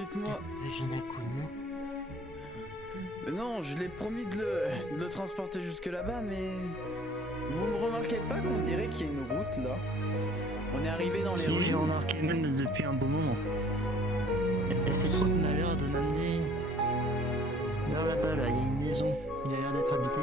Dites-moi... Eugène Acoulement. Non, je l'ai promis de le transporter jusque là-bas, mais... Vous ne remarquez pas qu'on dirait qu'il y a une route, là? On est arrivé dans les Si, rues. j'ai remarqué même depuis un bon moment. Et cette route m'a l'air de m'amener vers là-bas, là. Il y a une maison. Il a l'air d'être habité.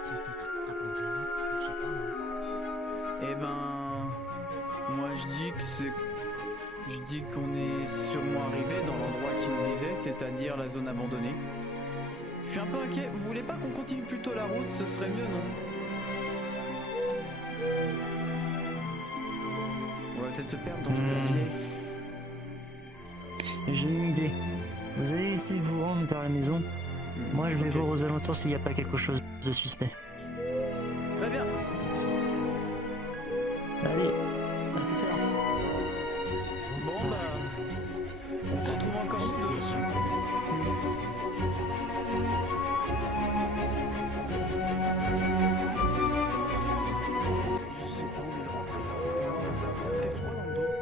Elle est peut-être abandonnée, je sais pas moi. Eh ben... Moi, je dis qu'on est sûrement arrivé dans l'endroit qu'il nous disait, c'est-à-dire la zone abandonnée. Je suis un peu inquiet. Vous voulez pas qu'on continue plutôt la route? Ce serait mieux, non? On va peut-être se perdre dans ce bourbier. J'ai une idée. Vous allez essayer de vous rendre vers la maison. Moi, je vais Ok. voir aux alentours s'il n'y a pas quelque chose de suspect. Très bien. Allez, à plus tard. Bon bah... On se retrouve encore nous deux. Je sais pas envie de rentrer là. Ça me fait froid dans le dos.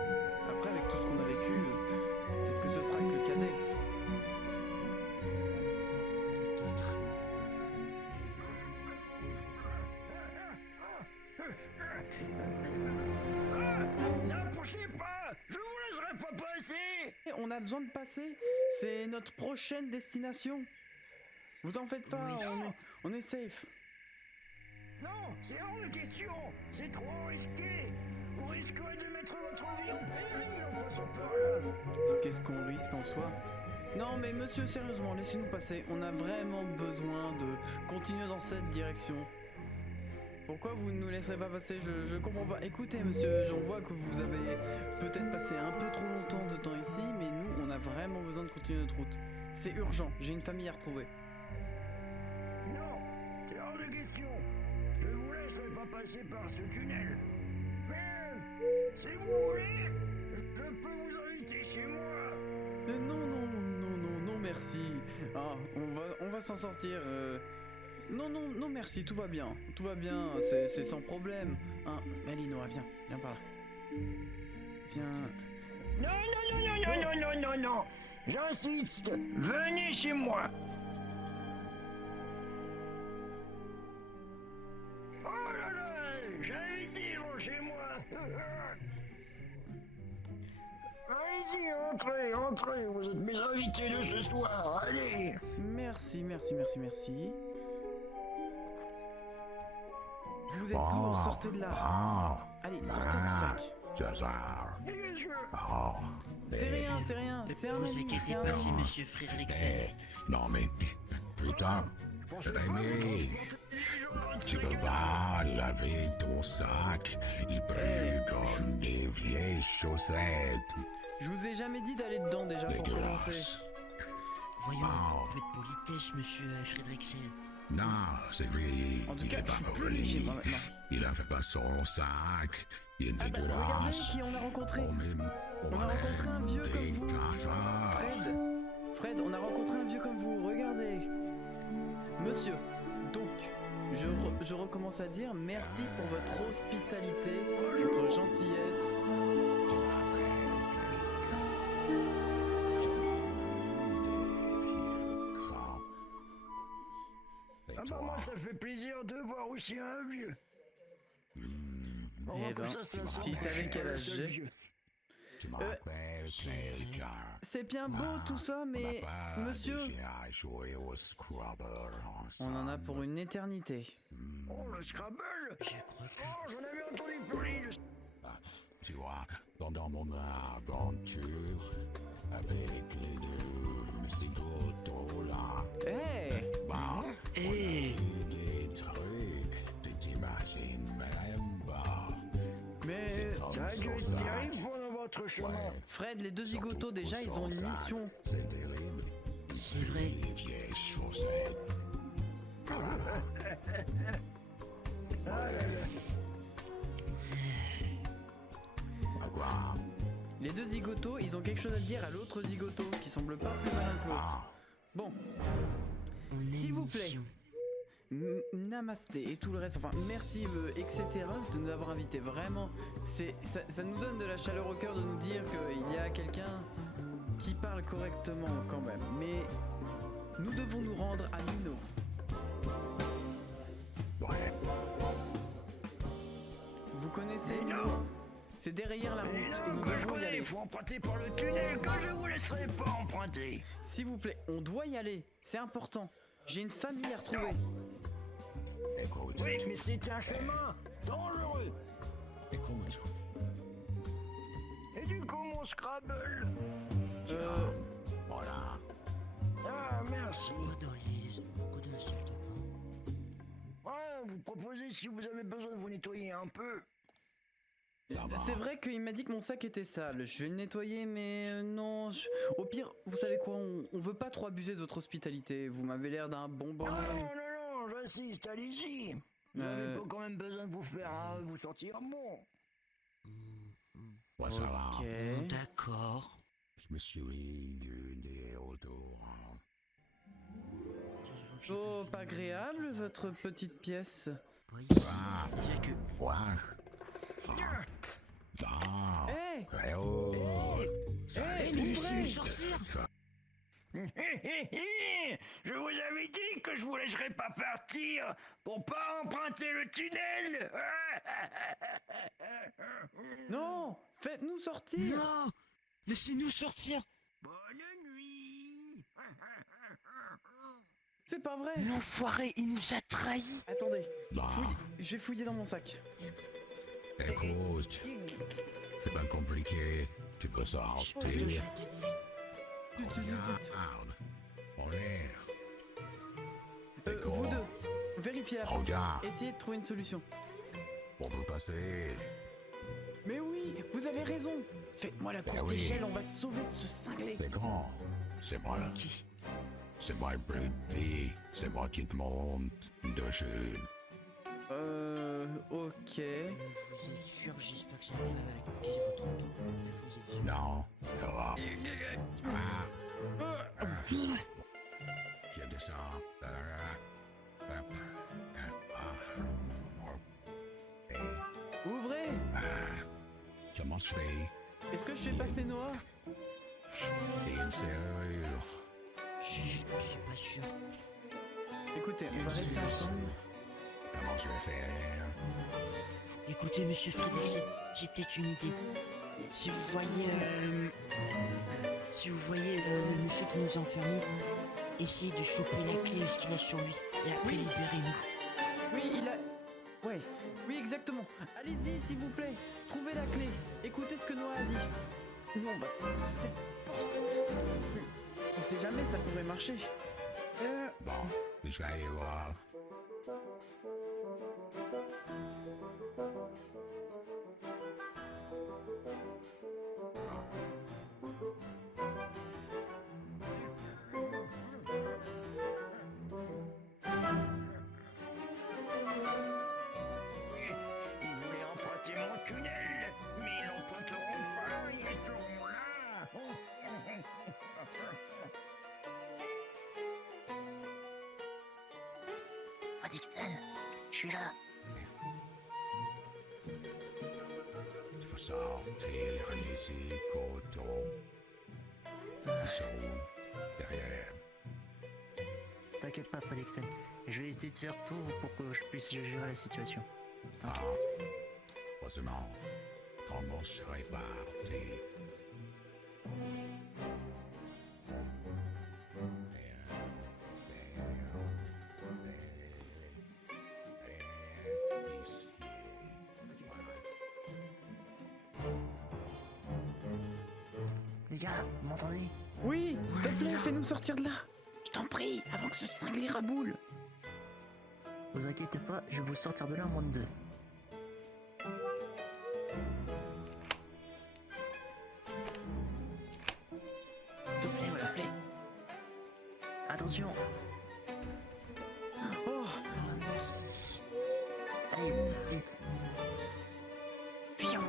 Après, avec tout ce qu'on a vécu, peut-être que ce sera que le cadet. N'approchez pas! Je vous laisserai pas passer! On a besoin de passer. C'est notre prochaine destination. Vous en faites pas, on est safe. Non, c'est hors de question! C'est trop risqué! Vous risquerez de mettre votre vie en péril en passant par là! Qu'est-ce qu'on risque en soi? Non mais monsieur, sérieusement, laissez-nous passer. On a vraiment besoin de continuer dans cette direction. Pourquoi vous ne nous laisserez pas passer? Je comprends pas. Écoutez monsieur, j'en vois que vous avez peut-être passé un peu trop longtemps de temps ici, mais nous, on a vraiment besoin de continuer notre route. C'est urgent, j'ai une famille à retrouver. Non, c'est hors de question! Je vous laisserai pas passer par ce tunnel! Mais, si vous voulez, je peux vous inviter chez moi! Non, merci. Ah, on va s'en sortir. Non, merci, tout va bien. Tout va bien, c'est sans problème. Hein, allez, Noah, viens par là. Viens. Non, non, non, non, non, non, non, non, non! J'insiste, venez chez moi! Oh là là, j'allais dire chez moi! Allez-y, entrez, vous êtes mes invités de ce soir, allez! Merci. Vous êtes lourd, sortez de là. Allez, sortez du sac. Dégagez! C'est rien, c'est un Ne vous ami, inquiétez c'est un pas, ami. c'est Monsieur Fredriksen. Non mais, putain, Rémi, tu peux pas laver ton sac, il brûle comme des vieilles chaussettes, Je vous ai jamais dit d'aller dedans déjà pour commencer. dégueulasse. Voyons, Wow. un peu de politesse, Monsieur Fredriksen. Non, c'est lui, En tout il cas, est je pas suis plus revenu, léger moi maintenant. il a fait pas son sac, il est Ah bah, regardez dégueulasse. qui on a rencontré. On On a rencontré un vieux comme vous. dégueulasse. Fred, on a rencontré un vieux comme vous, regardez. Monsieur, donc, je recommence à dire merci pour votre hospitalité, votre gentillesse. Ah bah moi ça fait plaisir de voir aussi un vieux. Eh ben, s'il savait quel âge j'ai. vieux. Tu m'appelles quelqu'un. C'est bien beau tout ça, mais monsieur, Déjà joué au Scrabble on en a ensemble. pour une éternité. Oh le Scrabble! Je crois que... Oh j'en avais entendu parler de... Tu vois, dans mon aventure, avec les deux zigotos là, Hey, bah, Hé, des trucs, tu t'imagines même pas. mais C'est comme Ça a dû son être sac. terrible pendant votre chemin. Ouais, Fred, les deux zigotos déjà, ils ont une mission. c'est terrible. c'est vrai. Les vieilles chaussettes. Ah, quoi? Les deux zigotos, ils ont quelque chose à dire à l'autre zigoto qui semble pas plus malin que l'autre. Ah, Bon, On a S'il une vous plaît. mission. Namasté et tout le reste, enfin merci, etc. de nous avoir invités. Vraiment, ça nous donne de la chaleur au cœur de nous dire qu'il y a quelqu'un qui parle correctement quand même, mais nous devons nous rendre à Nino. Ouais. Vous connaissez Nino? Nino? C'est derrière la route Et et là, nous que je devons y connais, aller. il faut emprunter par le tunnel que je vous laisserai pas emprunter. S'il vous plaît, on doit y aller, c'est important. J'ai une famille à retrouver. Écoute, Oui, mais c'est un chemin dangereux. écoute. Et du coup, mon Scrabble. Voilà. Ah, merci. Godolise, beaucoup de n'insulte pas. Ouais, vous proposez si vous avez besoin de vous nettoyer un peu. Ça va. C'est vrai qu'il m'a dit que mon sac était sale. Je vais le nettoyer, mais non. Au pire, vous savez quoi, on veut pas trop abuser de votre hospitalité. Vous m'avez l'air d'un bon Non, bonhomme. non, j'insiste, allez-y. Vous n'avez pas quand même besoin de vous faire vous sentir bon. Ouais, ça va. Ok. D'accord. Je me suis gueulé autour. Oh, pas agréable votre petite pièce. Oui, Ah, déjà que... ouais. Ah. Hé Eh oh. Ça Eh, existe. ouvrez. sortir. Ça- Je vous avais dit que je vous laisserais pas partir pour pas emprunter le tunnel. Non, faites-nous sortir. Non, laissez-nous sortir. Bonne nuit. C'est pas vrai. L'enfoiré, il nous a trahis. Attendez, Non. je vais fouiller dans mon sac. Écoute, c'est pas compliqué. Tu peux sortir. Zut, zut, zut. Regarde. En l'air. Vous deux, vérifiez la porte. Regarde. Essayez de trouver une solution. On peut passer. Mais oui, vous avez raison. Faites-moi la courte oui. échelle, on va se sauver de ce cinglé. C'est grand. C'est moi. Qui? C'est moi le plus petit. C'est moi qui te monte dessus. Ok. Vous êtes sûr, j'espère que ça arrive avec qui votre dos. Vous êtes sûr? Non, ça va. Je descends. Ouvrez. Comment se fait? Est-ce que je fais passer Noah? Et une serrure. Je suis pas sûr. Écoutez, on va rester ensemble. Comment je vais faire? Écoutez, monsieur Frédéric, j'ai peut-être une idée. Si vous voyez, le monsieur qui nous a enfermés, essayez de choper la clé, ce qu'il a sur lui, et après Oui. libérez-nous. Oui, il a... Ouais, oui, exactement. Allez-y, s'il vous plaît. Trouvez la clé. Écoutez ce que Noah a dit. Nous, on va pousser cette porte. On sait jamais, ça pourrait marcher. Bon, je vais aller voir. Ils voulaient emprunter mon tunnel, mais ils l'emprunteront pas, ils seront là. Dixon, je suis là. Il faut sortir les cotons. Ils sont derrière. T'inquiète pas, Fredrickson. Je vais essayer de faire tout pour que je puisse gérer la situation. Ah, heureusement, comment serait parti? Les gars, vous m'entendez? Oui, s'il te plaît, fais-nous sortir de là. Je t'en prie, avant que ce cinglé raboule. Vous inquiétez pas, je vais vous sortir de là en moins de 2. S'il te plaît. Attention. Oh, Ah, merci. Allez, vite. fuyons.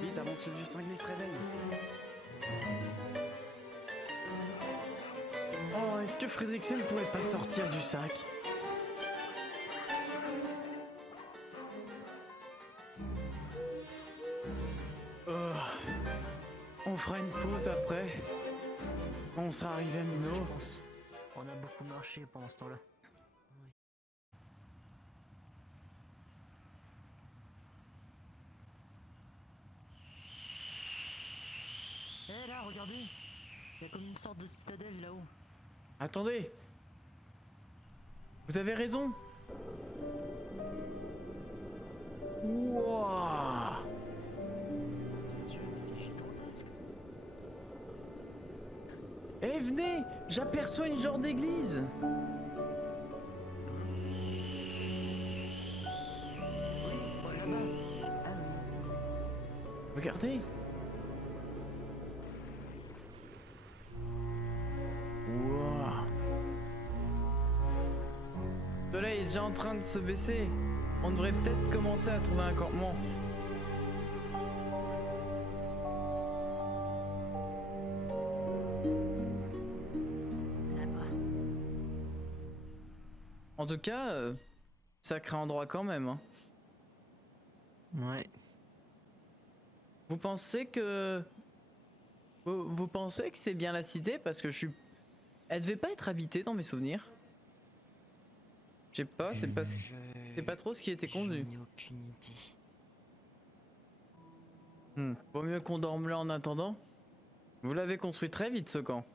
Vite, avant que ce vieux cinglé se réveille. Oh, est-ce que Fredrickson pourrait pas sortir du sac? Oh. On fera une pause 15 après. On sera arrivé à Je Mino. pense. On a beaucoup marché pendant ce temps-là. Eh là, regardez! Il y a comme une sorte de citadelle là-haut. Attendez. Vous avez raison. Wouah. Dieu, mais elle est gigantesque. Eh venez, j'aperçois une genre d'église. Oui, bon, là-bas. Ah, Regardez. Wouah. Le soleil est déjà en train de se baisser. On devrait peut-être commencer à trouver un campement. là-bas. En tout cas, sacré endroit quand même. Hein. Ouais. Vous pensez que... Vous pensez que c'est bien la cité? Parce que je suis... Elle devait pas être habitée dans mes souvenirs. Je sais pas, c'est pas trop ce qui était convenu. Je n'ai aucune idée. Vaut mieux qu'on dorme là en attendant. Vous l'avez construit très vite ce camp.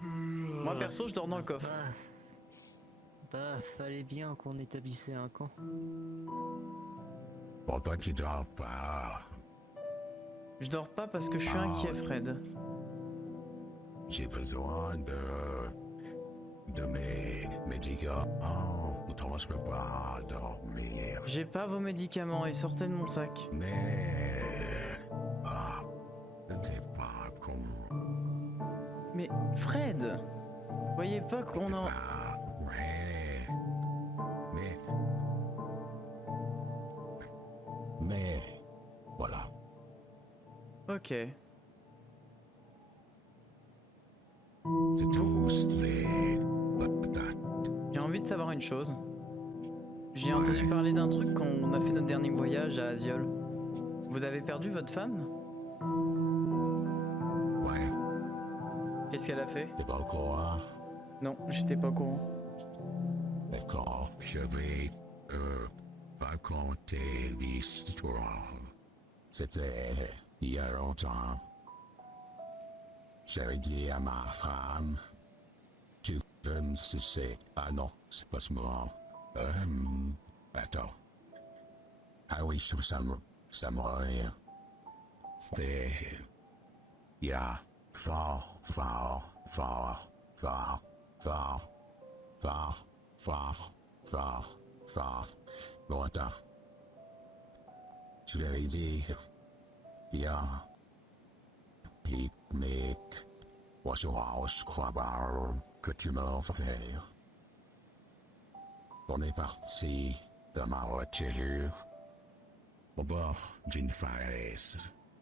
Moi perso, je dors dans le coffre. Fallait bien qu'on établissait un camp. Pour toi qui dors pas, Je dors pas parce que je suis inquiet, Fred. j'ai besoin de mes médicaments. Autrement, je peux pas dormir. J'ai pas vos médicaments et sortez de mon sac. Mais... Ah, t'es pas con. Mais Fred, voyez pas qu'on en... Ah, mais... Voilà. Ok. C'est tous les patates. J'ai envie de savoir une chose. J'ai entendu parler d'un truc quand on a fait notre dernier voyage à Asiol. Vous avez perdu votre femme? Ouais, Qu'est-ce qu'elle a fait? t'es pas au courant. Non, j'étais pas au courant. D'accord, je vais raconter l'histoire. C'était il y a longtemps. J'avais dit à ma femme, tu veux me sucer? Ah non, c'est pas ce moment. Attends. Ah oui, ça me revient. C'était il y a fort longtemps. Je lui avais dit, il y a pique-nique. Je crois pas que tu me fais. On est parti de ma voiture au bord d'une falaise.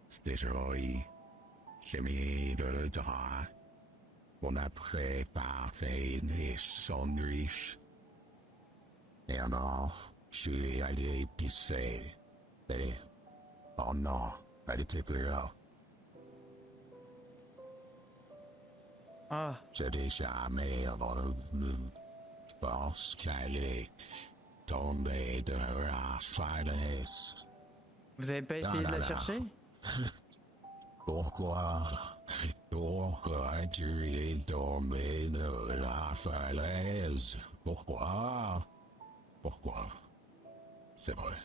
C'était joli. J'ai mis le drap. On a préparé des sandwichs. Et alors, je suis allé pisser. Et... oh non, elle était plus là. Ah, J'ai jamais revenu. Je pense qu'elle est tombée de la falaise. vous avez pas essayé de la chercher? Pourquoi tu es tombé de la falaise? Pourquoi? C'est vrai.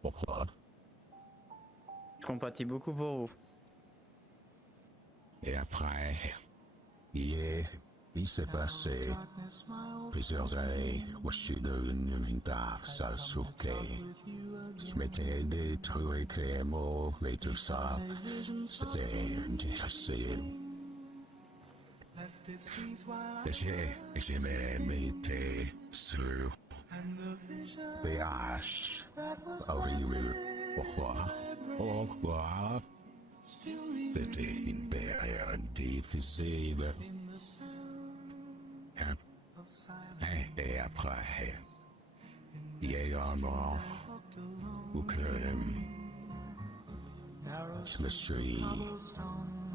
Pourquoi? Je compatis beaucoup pour vous. Et après, il s'est passé plusieurs années où je suis devenu une tarte Sasuke. Je m'étais détruit les mots et tout ça. C'était difficile. J'ai même été sur PH. Horrible. Pourquoi? C'était une période difficile. Et après, il y a eu un moment où que je me suis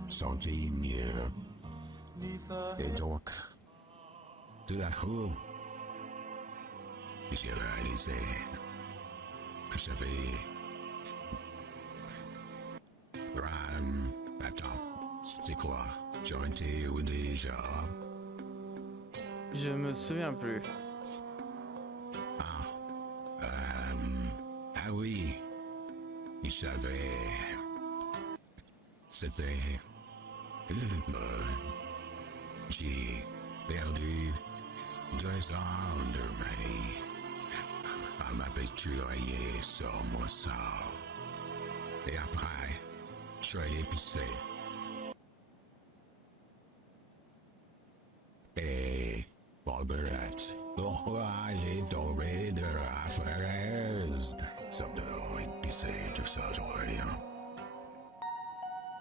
senti mieux. Et donc, tout à coup, j'ai réalisé que j'avais... Attends, c'est quoi? J'ai été où déjà? Je me souviens plus. Ah oui, il savait. C'était... J'ai perdu 2 ans de ma vie à m'habituer sur mon sort. Et après, je suis allé pisser. Et Barbara, pourquoi elle est tombée de la falaise? Ça me donne pisser tout ça, j'en rien.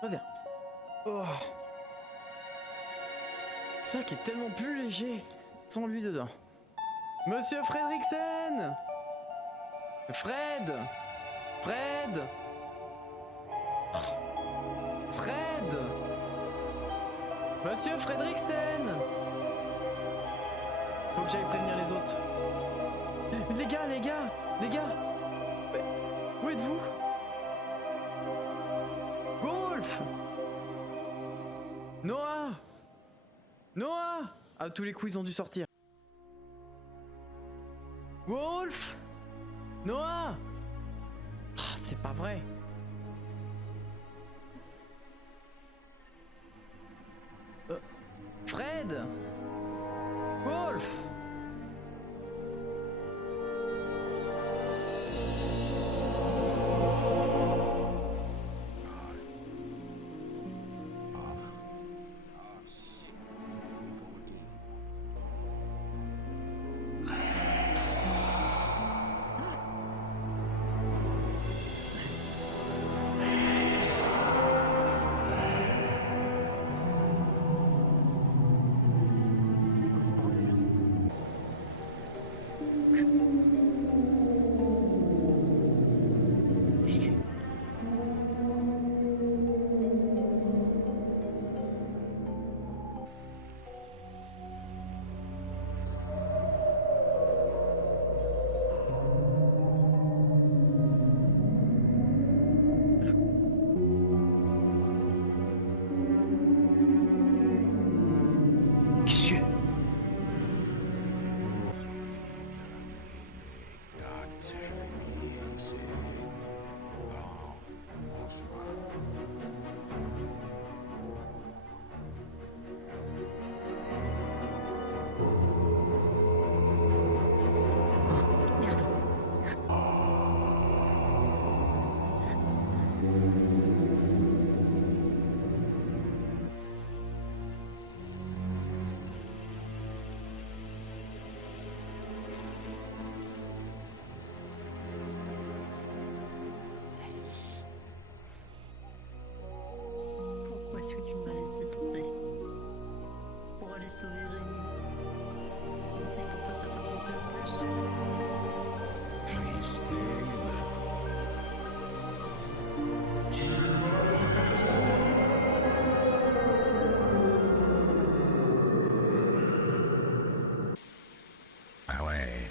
Reviens. Oh. Ça qui est tellement plus léger sans lui dedans. Monsieur Fredriksen! Fred! Fred! Fred! Monsieur Fredriksen! Faut que j'aille prévenir les autres. Les gars! Mais où êtes-vous? Golf! Noah! À tous les coups, ils ont dû sortir. Wolf! Noah! Ah, c'est pas vrai. Fred! Wolf! Est-ce que tu m'as laissé tomber pour aller sauver Rémi? Mais c'est pour toi ça t'a compté en plus. Ah ouais.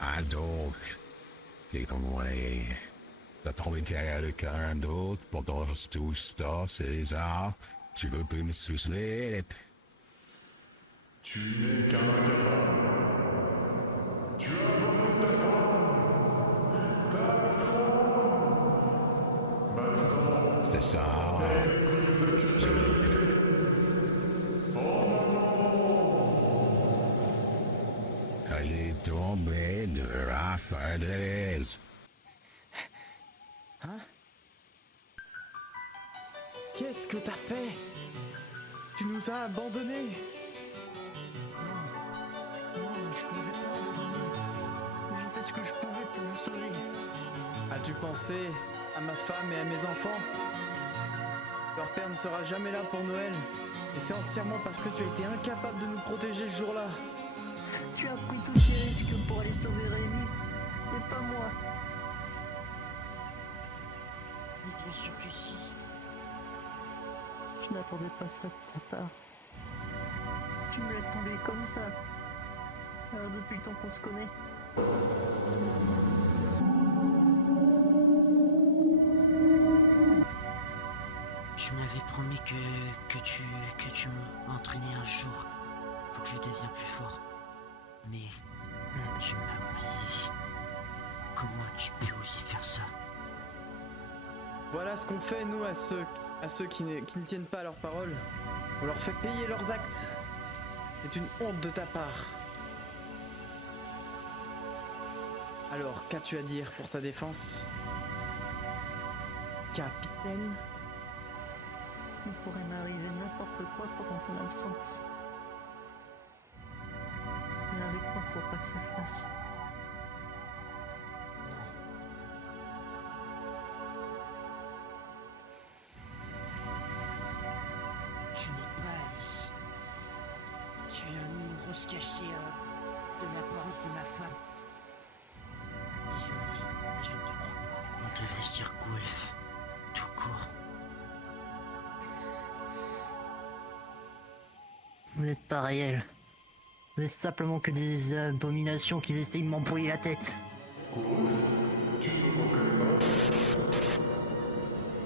Ah donc, c'est comme ouais. T'as trouvé derrière le quelqu'un d'autre pendant tout ça, c'est ça? Tu veux plus me sucer? Tu n'es qu'un gamin. Tu as abandonné ta femme. Maintenant, C'est ça. Je l'ai cru. Elle est tombée de la falaise. Hein? Qu'est-ce que t'as fait? Tu nous as abandonnés. Non, je vous ai pas abandonné. J'ai fait ce que je pouvais pour vous sauver. As-tu pensé à ma femme et à mes enfants? Leur père ne sera jamais là pour Noël. Et c'est entièrement parce que tu as été incapable de nous protéger ce jour-là. Tu as pris tous ces risques pour aller sauver Rémi, et pas moi. Mais bien sûr que si. Je Je m'attendais pas à ça de ta part. Tu me laisses tomber comme ça. Alors depuis le temps qu'on se connaît. Tu m'avais promis que tu m'entraînais un jour pour que je devienne plus fort. Mais tu m'as oublié. Comment tu peux oser faire ça? Voilà ce qu'on fait, nous, à ceux qui ne tiennent pas à leurs paroles. On leur fait payer leurs actes. C'est une honte de ta part. Alors, qu'as-tu à dire pour ta défense, capitaine? Il pourrait m'arriver n'importe quoi pendant ton absence. Viens avec moi pour pas que ça fasse. Tu n'es pas Alice. Tu es un numéro se caché de l'apparence de ma femme. Désolé, mais je ne te crois pas. On devrait se dire Golf, tout court. Vous n'êtes pas réel. Vous êtes simplement que des abominations qui essayent de m'embrouiller la tête. Tu ne me reconnais pas.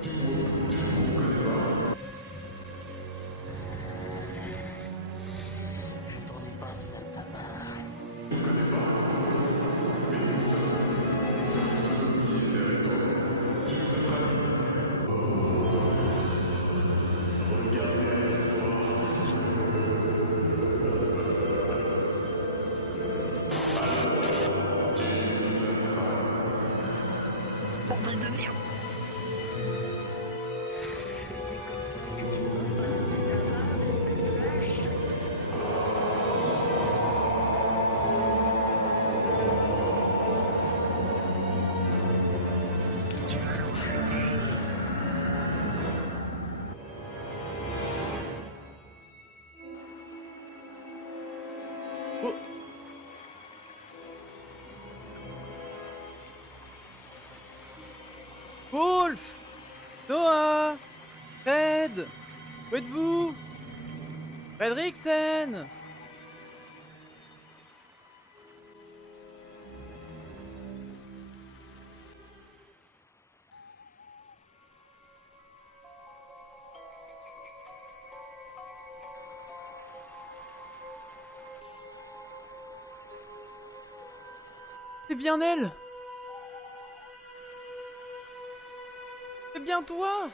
Tu ne me reconnais pas. Je t'en ai pas ça de ta part. Je ne connais pas. Mais nous sommes ceux qui étaient avec toi. Tu nous as trahis. Regarde derrière toi. Tu nous as trahis. Bordel de merde! Oh. Wolf! Noah! Fred! Où êtes-vous? Fredriksen! C'est bien elle! C'est bien toi!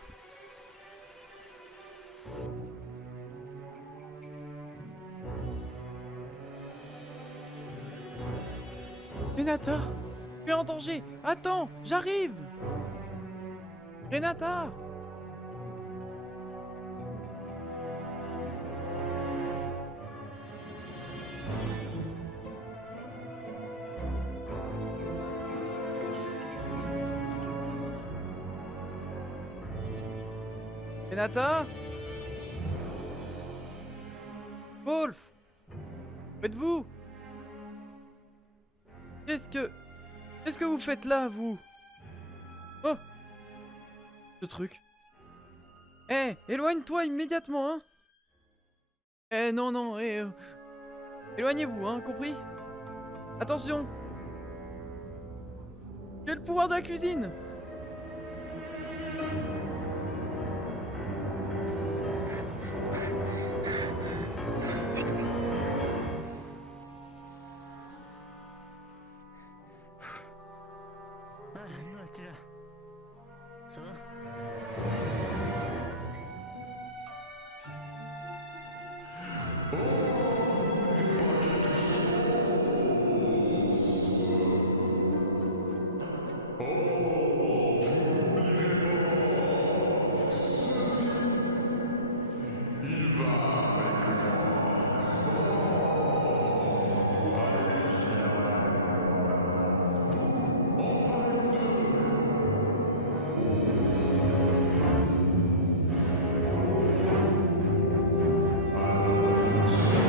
Renata! Tu es en danger! Attends! J'arrive! Renata! Qu'est-ce que c'était que ce truc ici? Renata? Wolf? Où êtes-vous? Qu'est-ce que vous faites là, vous? Oh! Ce truc. Eh, éloigne-toi immédiatement, hein? Eh, non, non, éloignez-vous, hein, compris? Attention! J'ai le pouvoir de la cuisine! Ah, non, t'es là. Ça va? Il va avec moi. Allez, emparez-vous d'eux. À la fonction.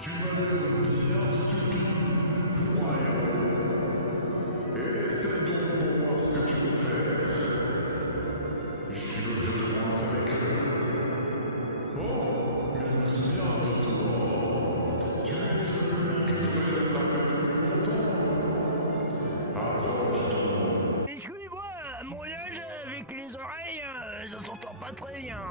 Tu m'as l'air bien stupide pour un héros. Essaie donc pour voir ce que tu peux faire. Tu veux que je te coince avec eux? Oh, mais je me souviens de toi. Tu es celui que je vais attraper depuis longtemps. Approche-toi. Excusez-moi, à mon âge, avec les oreilles, ça s'entend pas très bien.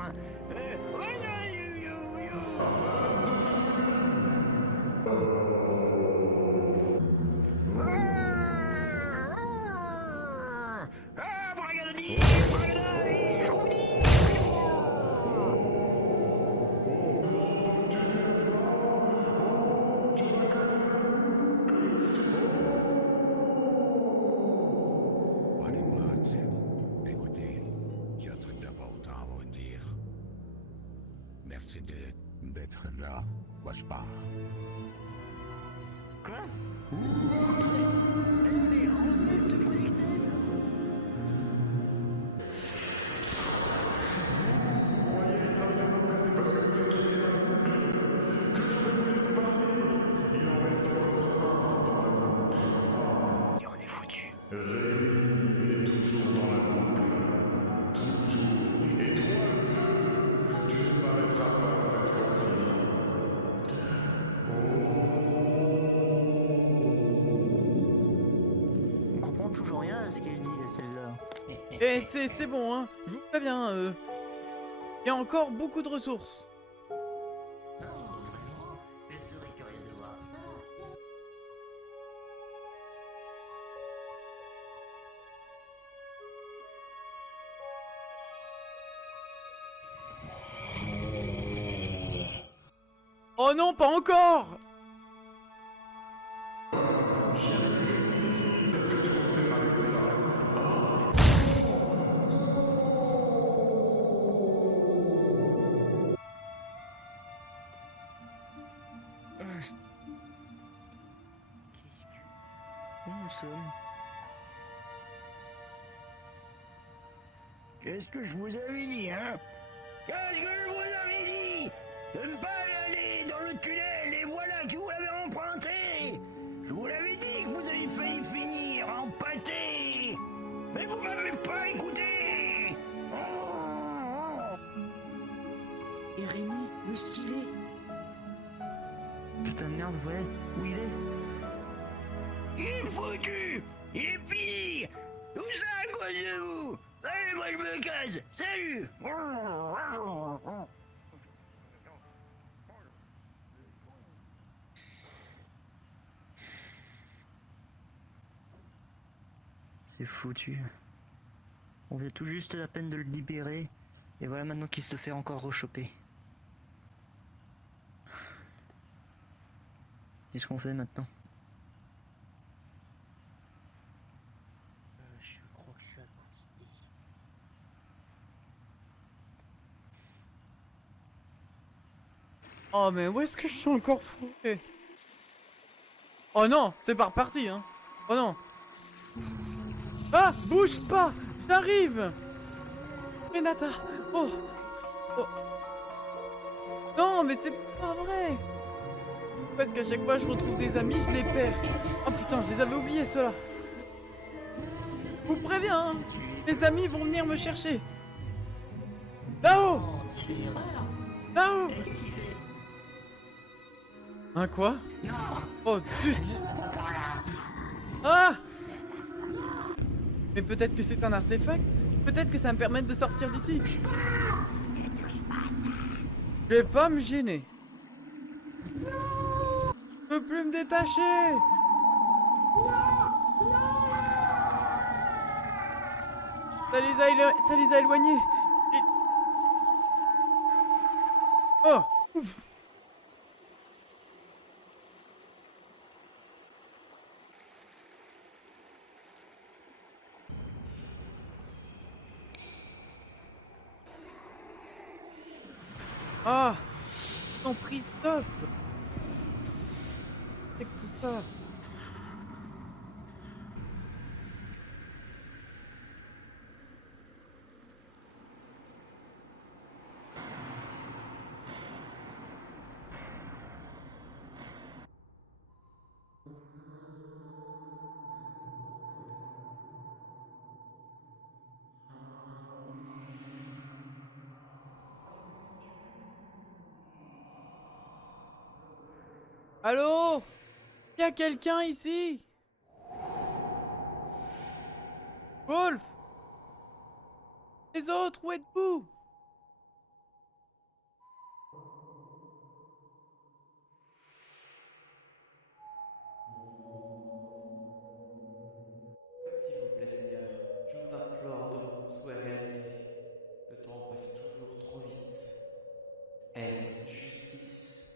Ah, Bragadani, Bragadani, je vous dis. Allez, Matt. Écoutez, j'ai un truc d'important à vous dire. Merci d'être là. Moi, je pars. Quoi? Mais rendez ce Polixen! Et on est foutu. Rémi est toujours dans la boucle. Toujours. Et toi, le vieux, tu ne m'arrêteras pas cette fois-ci. On comprend toujours rien à ce qu'elle dit, celle-là. Eh, c'est bon, hein. Je vous préviens, il y a encore beaucoup de ressources. Je serais curieux de voir ça. Oh non, pas encore! Où nous sommes? Qu'est-ce que je vous avais dit, hein? Qu'est-ce que je vous avais dit? De ne pas aller dans le tunnel, et voilà que vous l'avez emprunté! Je vous l'avais dit que vous avez failli finir en pâté! Mais vous m'avez pas écouté! Oh. Et Rémi, où est-ce qu'il est? Putain de merde, ouais. Où il est? Il est foutu! Il est fini! Tout ça à cause de vous! Allez, moi je me casse! Salut! C'est foutu. On vient tout juste la peine de le libérer. Et voilà maintenant qu'il se fait encore rechoper. Qu'est-ce qu'on fait maintenant? Je crois que je suis à court d'idées. Oh, mais où est-ce que je suis encore fou? Oh non, c'est pas reparti, hein. Oh non. Ah, bouge pas, j'arrive. Renata. Oh. Oh. Non, mais c'est pas vrai. Parce qu'à chaque fois je retrouve des amis, je les perds. Oh putain, je les avais oubliés ceux-là. Je vous préviens, hein. Les amis vont venir me chercher. Là-haut. Là-haut. Un quoi? Oh zut. Ah. Mais peut-être que c'est un artefact. Peut-être que ça va me permettre de sortir d'ici. Je vais pas me gêner. Je peux plus me détacher. Ça les a éloignés. Et... Oh, ouf. Ah, en prise stop. C'est que tout ça. Allô? Y a quelqu'un ici? Wolf? Les autres, où êtes-vous? S'il vous plaît, Seigneur, je vous implore de rendre mon souhait réalité. Le temps passe toujours trop vite. Est-ce justice?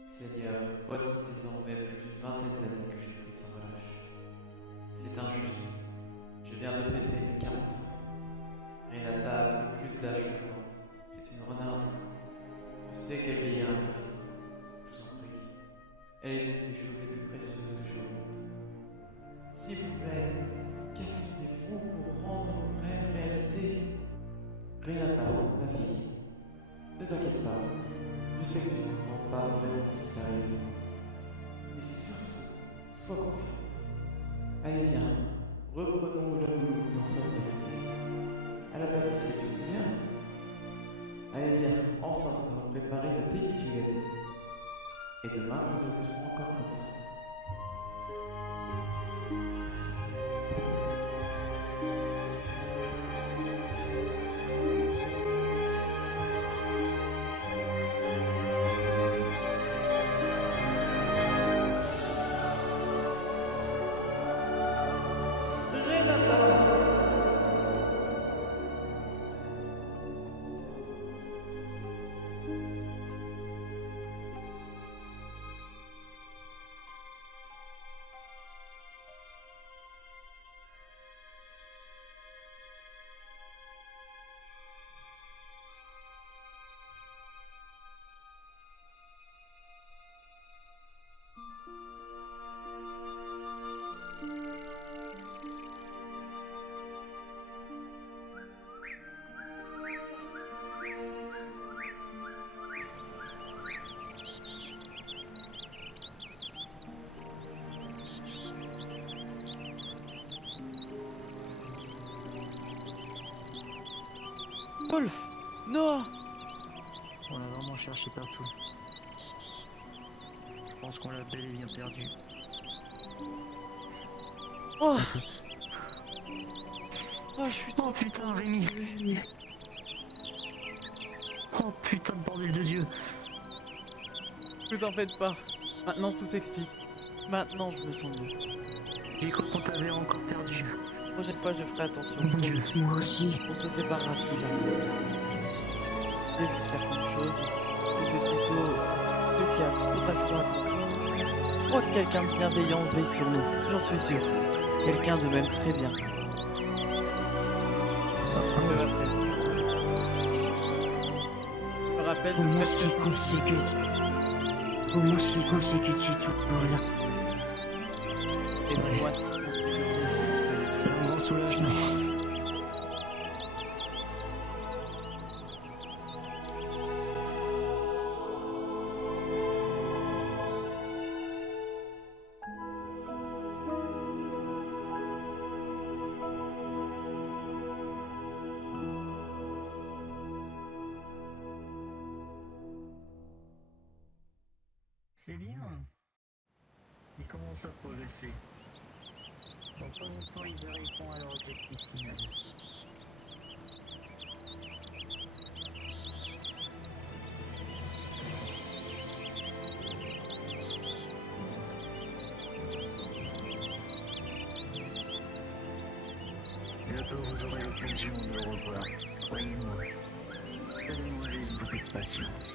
Seigneur, voici désormais plus d'une vingtaine d'années que je prie sans relâche. C'est injuste. Je viens de fêter mes 40 ans. Renata a plus d'âge que moi. C'est une renarde. Je sais qu'elle vieillira plus vite. Je vous en prie. Elle est l'une des choses les plus précieuses que j'ai au monde. S'il vous plaît, qu'attendez-vous pour rendre vos rêves réalité? Renata, ma fille, ne t'inquiète pas. Je sais que tu ne comprends pas vraiment ce qui t'arrive. Mais surtout, sois confiante. Allez, viens, reprenons là où nous en sommes restés. À la pâtisserie, tu te souviens? Allez, viens, ensemble nous allons préparer de délicieux gâteaux. Et demain, nous amuserons encore comme ça. Wolf! Noah! On a vraiment cherché partout. Je pense qu'on l'a bel et bien perdu. Oh! Oh, je suis Oh putain, Rémi! Oh putain de bordel de Dieu! Vous en faites pas. Maintenant tout s'explique. Maintenant je me sens mieux. J'ai cru qu'on t'avait encore perdu. La prochaine fois je ferai attention. Mon Dieu, moi aussi. On se séparera plus jamais. J'ai vu certaines choses. C'était plutôt spécial. Faudra que je vous raconte. Je crois que quelqu'un de bienveillant veille sur nous. J'en suis sûr. Quelqu'un de même très bien. Je me rappelle Comment presque c'est possible Comment c'est possible que tu es toujours là? et moi si on s'est vu aussi, ce C'est un grand soulagement. C'est bien. Ils commencent à progresser. Dans pas longtemps, ils arriveront à leur objectif final. Bientôt, vous aurez l'occasion de le revoir. Croyez-moi. Donnez-moi juste beaucoup de patience.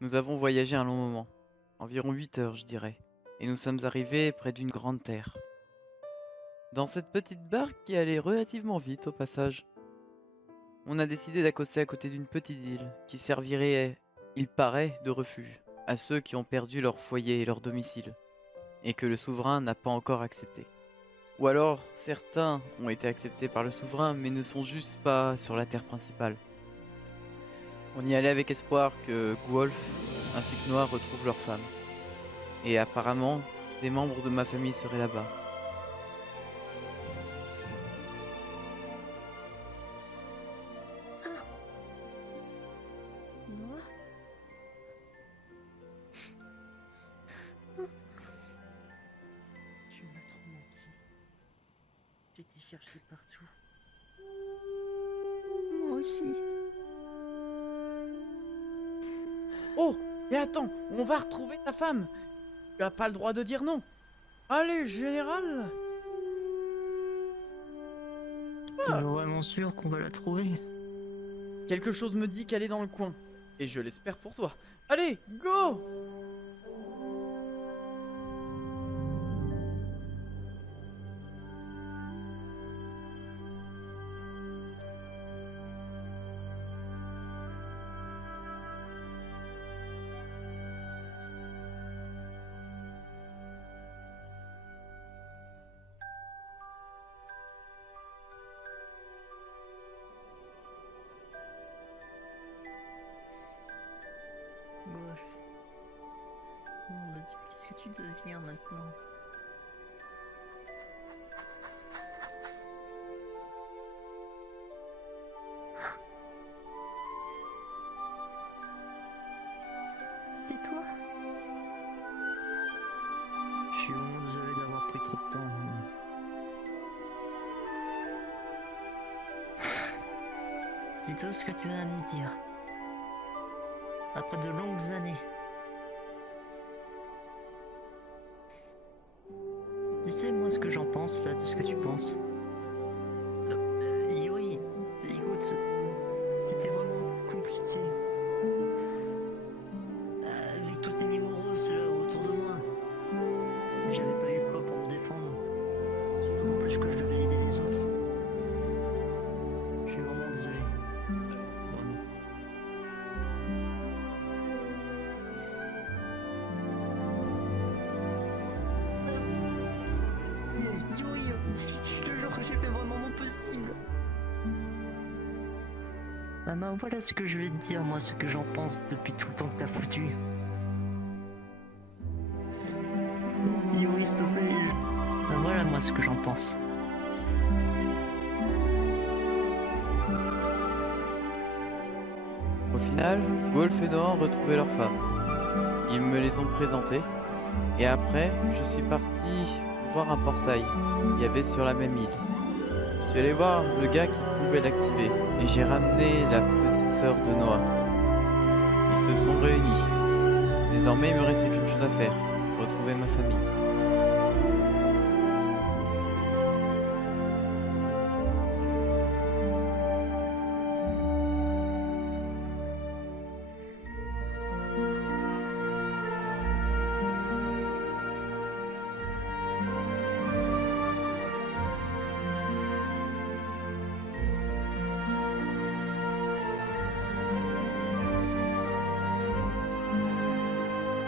Nous avons voyagé un long moment, environ 8 heures je dirais, et nous sommes arrivés près d'une grande terre. Dans cette petite barque qui allait relativement vite au passage, on a décidé d'accoster à côté d'une petite île qui servirait, il paraît, de refuge à ceux qui ont perdu leur foyer et leur domicile, et que le souverain n'a pas encore accepté. Ou alors, certains ont été acceptés par le souverain, mais ne sont juste pas sur la terre principale. On y allait avec espoir que Gwolf ainsi que Noah retrouvent leurs femmes. Et apparemment, des membres de ma famille seraient là-bas. Noah? Tu m'as trop manqué. J'ai été chercher partout. Moi aussi. Oh, et attends, on va retrouver ta femme. Tu n'as pas le droit de dire non. Allez, général. T'es vraiment sûr qu'on va la trouver? Quelque chose me dit qu'elle est dans le coin. Et je l'espère pour toi. Allez, go! Wolf. Mon Dieu, qu'est-ce que tu deviens maintenant? C'est toi? Je suis vraiment désolé d'avoir pris trop de temps. C'est tout ce que tu as à me dire. Après de longues années. Tu sais, moi, ce que j'en pense, là, de ce que tu penses. Yuri, écoute, c'était vraiment compliqué. Avec tous ces Mimoros là autour de moi. J'avais pas eu le poids pour me défendre. Surtout en plus que je devais aider les autres. Je suis vraiment désolé. Vraiment. Yuri, je te jure que j'ai fait vraiment mon possible. Maman, voilà ce que je vais te dire, moi, ce que j'en pense depuis tout le temps que t'as foutu. Yuri, s'il te plaît. Voilà, moi, ce que j'en pense. Au final, Wolf et Noah ont retrouvé leurs femmes. Ils me les ont présentées. Et après, je suis parti voir un portail qu'il y avait sur la même île. Je suis allé voir le gars qui pouvait l'activer. Et j'ai ramené la petite sœur de Noah. Ils se sont réunis. Désormais, il me restait qu'une chose à faire. Retrouver ma famille.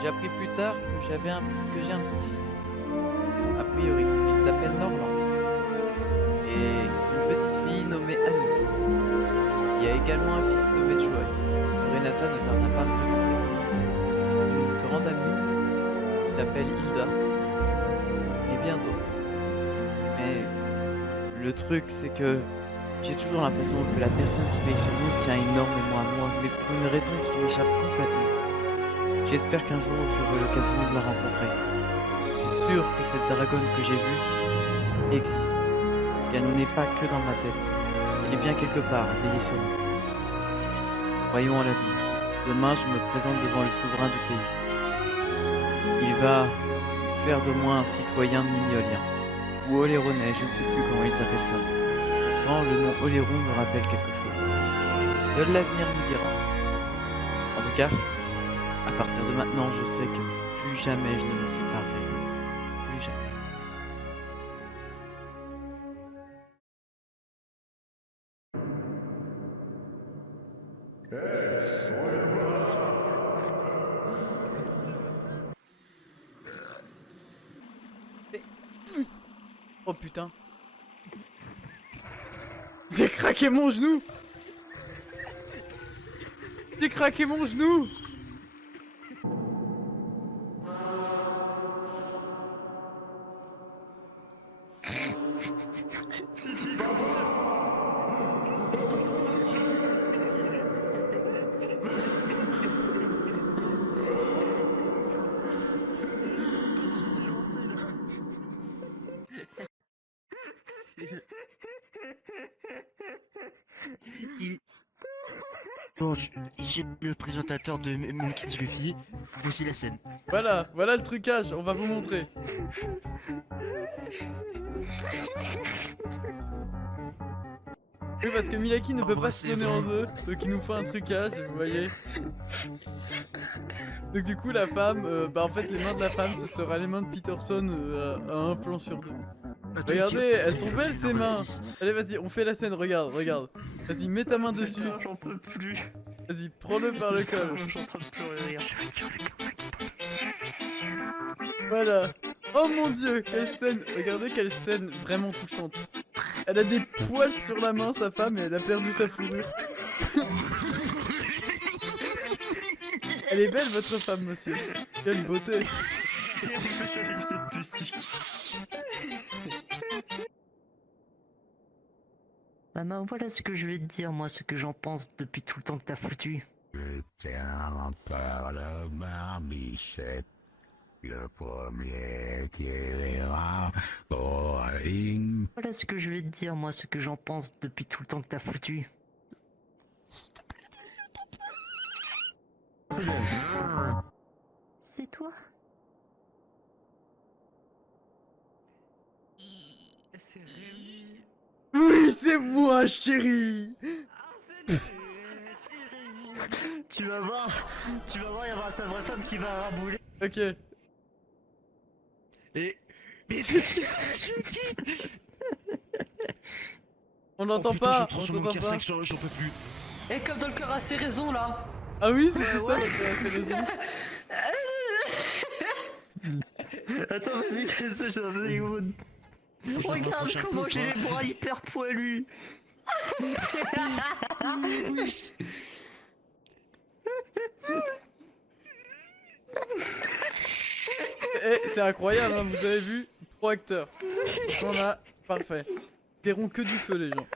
J'ai appris plus tard que j'ai un petit-fils. A priori, il s'appelle Norland. Et une petite fille nommée Annie. Il y a également un fils nommé Joy. Renata ne s'en a pas présenté. Une grande amie qui s'appelle Hilda. Et bien d'autres. Mais le truc, c'est que j'ai toujours l'impression que la personne qui veille sur nous tient énormément à moi, mais pour une raison qui m'échappe complètement. J'espère qu'un jour j'aurai l'occasion de la rencontrer. Je suis sûr que cette dragonne que j'ai vue existe, qu'elle n'est pas que dans ma tête. Elle est bien quelque part, veillée sur nous. Croyons à l'avenir. Demain, je me présente devant le souverain du pays. Il va faire de moi un citoyen mignolien, ou oléronais, je ne sais plus comment ils appellent ça. Pourtant, le nom Oléron me rappelle quelque chose. Seul l'avenir nous dira. En tout cas, À partir de maintenant, je sais que plus jamais je ne me séparerai de lui. Plus jamais. Oh putain. J'ai craqué mon genou. J'ai craqué mon genou. Bon, ici le présentateur de Mon Kids Luffy, voici la scène. Voilà, voilà le trucage, on va vous montrer. Oui, parce que Milaki ne peut pas se donner en deux, donc il nous faut un trucage, vous voyez. Donc du coup la femme, en fait les mains de la femme ce sera les mains de Peterson à un plan sur deux. Regardez, elles sont belles ces mains. Allez vas-y, on fait la scène, regarde. Vas-y, mets ta main dessus. J'en peux plus. Vas-y, prends-le par le col. Je suis en train de pleurer, regarde. Voilà. Oh mon dieu, quelle scène. Regardez quelle scène vraiment touchante. Elle a des poils sur la main, sa femme, et elle a perdu sa fourrure. Elle est belle votre femme, monsieur. Quelle beauté. Avec cette musique. Maman, voilà ce que je vais te dire, moi, ce que j'en pense depuis tout le temps que t'as foutu. Je tiens par la main, Michette. Le premier qui ira pour une. Voilà ce que je vais te dire, moi, ce que j'en pense depuis tout le temps que t'as foutu. C'est bon. C'est toi? Oui, c'est moi, chérie. Tu vas voir, il y aura sa vraie femme qui va rabouler. Ok. Et... Mais On l'entend pas. je On transforme mon t'entend pas. j'en peux plus. Et comme dans le cœur a ses raisons là. Ah oui, c'était ça, ouais. c'est raison. Attends, vas-y, vas-y, Regarde comment j'ai les bras hyper poilus. Eh, c'est incroyable, hein, vous avez vu? Pro acteur. On a parfait. Ils verront que du feu, les gens.